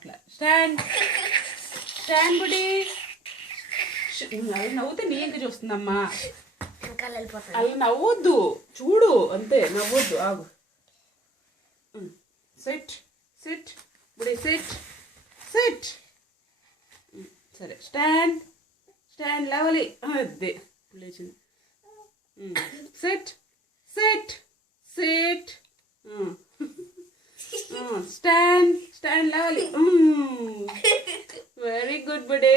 రావట్లే. Stand stand బుడి. అది నవ్వుతే నీ ఇంకా చూస్తుందమ్మా. అవి నవ్వొద్దు, చూడు అంతే, నవ్వొద్దు, ఆగు. సిట్ సిట్ బుడి, సిట్ సిట్. సరే స్టాండ్ స్టాండ్ లేవాలి. అదే లేచింది. SIT SIT SIT. Stand stand లేవాలి. Very good బుడే.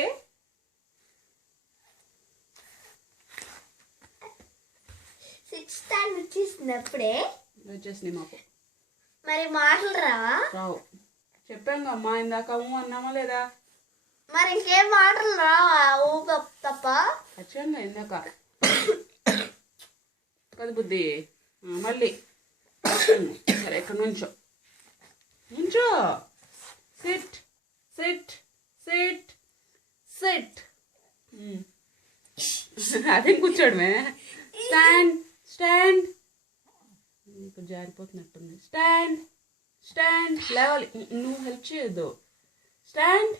స్టాండ్ వచ్చేసింది అప్పుడే. వచ్చేసినాయి మాకు. మరి మాటలు రావా? రావు. చెప్పాం అమ్మా ఇందాక అన్నామా లేదా? మరి ఇంకేం మాటలు రావా? ఓ తప్ప ఖచ్చితంగా ఇందాక కదా బుద్ధి. మళ్ళీ సరే ఇక్కడ నుంచో నుంచో. SIT SIT SIT SIT. అదేం కూర్చోడమే. Stand stand. ఇప్పుడు జారిపోతున్నట్టుంది. స్టాండ్ స్టాండ్ లేవాలి. నువ్వు హెల్ప్ చేయొద్దు. స్టాండ్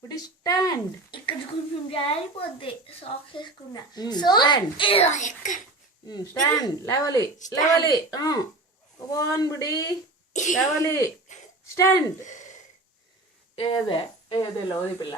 బుడి, స్టాండ్. ఇక్కడ కొంచెం జారిపోద్ది సాక్స్ వేసుకున్నా. స్టాండ్ లేవాలి లేవాలి. కమాన్ బుడి లేవాలి. స్టాండ్. ఏదే ఏదే లోది పిల్ల.